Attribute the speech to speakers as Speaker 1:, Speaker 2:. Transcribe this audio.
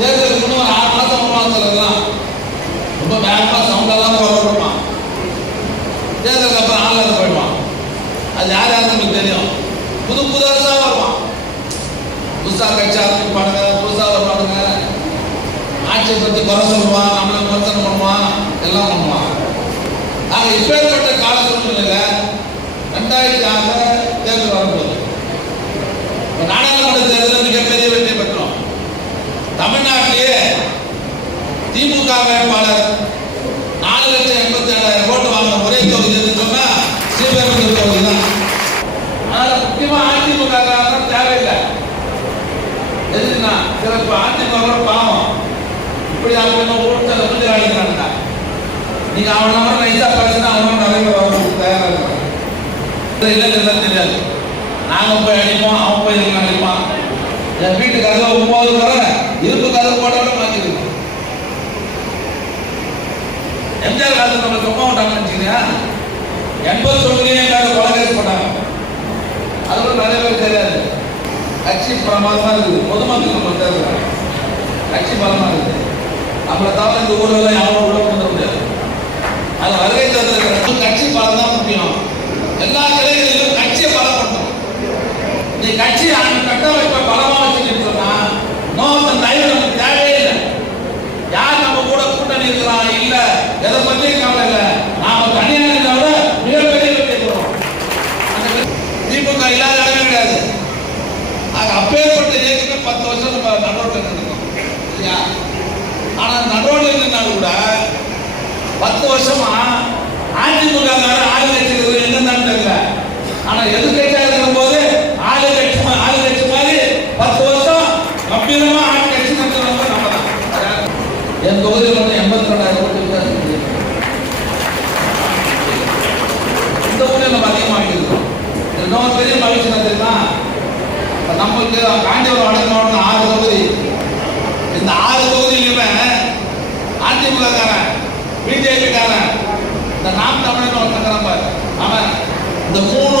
Speaker 1: தேர்தலுக்கு இன்னும் ஒரு ஆறு மாதம் ஒரு மாதத்துல இருக்கலாம். ரொம்ப வேகமாக சவுண்டெல்லாம் போடுவான். தேர்தலுக்கு அப்புறம் ஆன்லைன் போயிடுவான். அது யார் யார் நமக்கு தெரியும். புது புது புதுசாக வருவான். புதுசாக கட்சி ஆரம்பிப்பானுங்க புதுசாக வருவானுங்க. ஆட்சியை பற்றி குறை சொல்லுவான் நம்மளை விமர்சனம் பண்ணுவான் எல்லாம் பண்ணுவான். ஆக இப்பேற்பட்ட திமுக வேட்பாளர் நாலு லட்சம் எண்பத்தி ஏழாயிரம் ஓட்டு வாங்கின ஒரே தொகுதி எதுன்னு சொன்னா ஸ்ரீபெரும்புதூர் தொகுதி தான். அதனால முக்கியமா அதிமுக காரர்கள் தேவையில்லை. எதுனா சிறப்பு அதிமுக பாவம். இப்படி அவங்க ஓட்டு வந்து அழைக்கிறாங்க நீங்க அவன் நம்பர் நைஸா பேசினா அவனும் நிறைய பேர் வரதுக்கு தயாரா இருக்காங்க இல்லை இல்லை தெரியாது. நாங்க போய் அடிப்போம் அவன் போய் அடிப்பான்? என் வீட்டு கதவை ஒன்பது வர இருப்பு கதவு போட்டோட எம்ஜிஆர் காலத்துல நம்ம சும்மா விட்டாங்கன்னு நினைச்சீங்க எண்பது தொகுதியே எங்காவது கொலகேஸ் பண்ணாங்க அது கூட நிறைய பேர் தெரியாது. கட்சி தான் இருக்குது. பொதுமக்கள் நம்ம தேவை கட்சி பலமாக இருக்குது. நம்மளை தவிர இந்த ஊரில் எல்லாம் யாரும் உள்ள கொண்டு வர முடியாது. அது வருகை தேர்தல் கட்சி பலம் தான் முக்கியம். எல்லா கிளைகளிலும் கட்சியை பலப்படுத்தணும். நீ கட்சி கட்டமைப்பை பலமாக வச்சுக்கிட்டு சொன்னா நோத்த தயவு நமக்கு தேவையே இல்லை யார் நம்ம கூட கூட்டணி இருக்கிறான் இல்ல எதை பத்தியும் கவலை இல்லை நாம தனியாக இருந்தால மிகப்பெரிய வெற்றி பெறுவோம் அந்த வெற்றி திமுக இல்லாத இடமே கிடையாது ஆக அப்பேற்பட்ட இயக்கத்தை பத்து வருஷம் நம்ம நடுரோட்டில் நின்றுக்கோம் இல்லையா? ஆனால் நடுரோட்டில் நின்னாலும் கூட பத்து வருஷமா அதிமுக ஆளுங்கட்சியில் என்னன்னு தெரியல. ஆனா எதிர்கட்சியா இருக்கும் போது ஆளுங்கட்சி மா- ஆளுங்கட்சி மாதிரி பத்து வருஷம் கம்பீரமா ஆட்சி கட்சி நடத்துறவங்க நம்ம தான் என் தொகுதியில் வந்து எண்பத்தி ரெண்டாயிரம் கோடி வித்தியாசம் இந்த ஊரில் நம்ம அதிகமாக இருக்கோம் இன்னொரு பெரிய மகிழ்ச்சி என்ன தெரியுமா? நம்மளுக்கு காஞ்சிபுரம் வடக்கு ஆறு தொகுதி. இந்த ஆறு தொகுதியிலுமே அதிமுகக்காரன் பிஜேபிக்காரன் இந்த நாம் தமிழன் ஒருத்தங்கிறான் பாரு. அவன் இந்த மூணு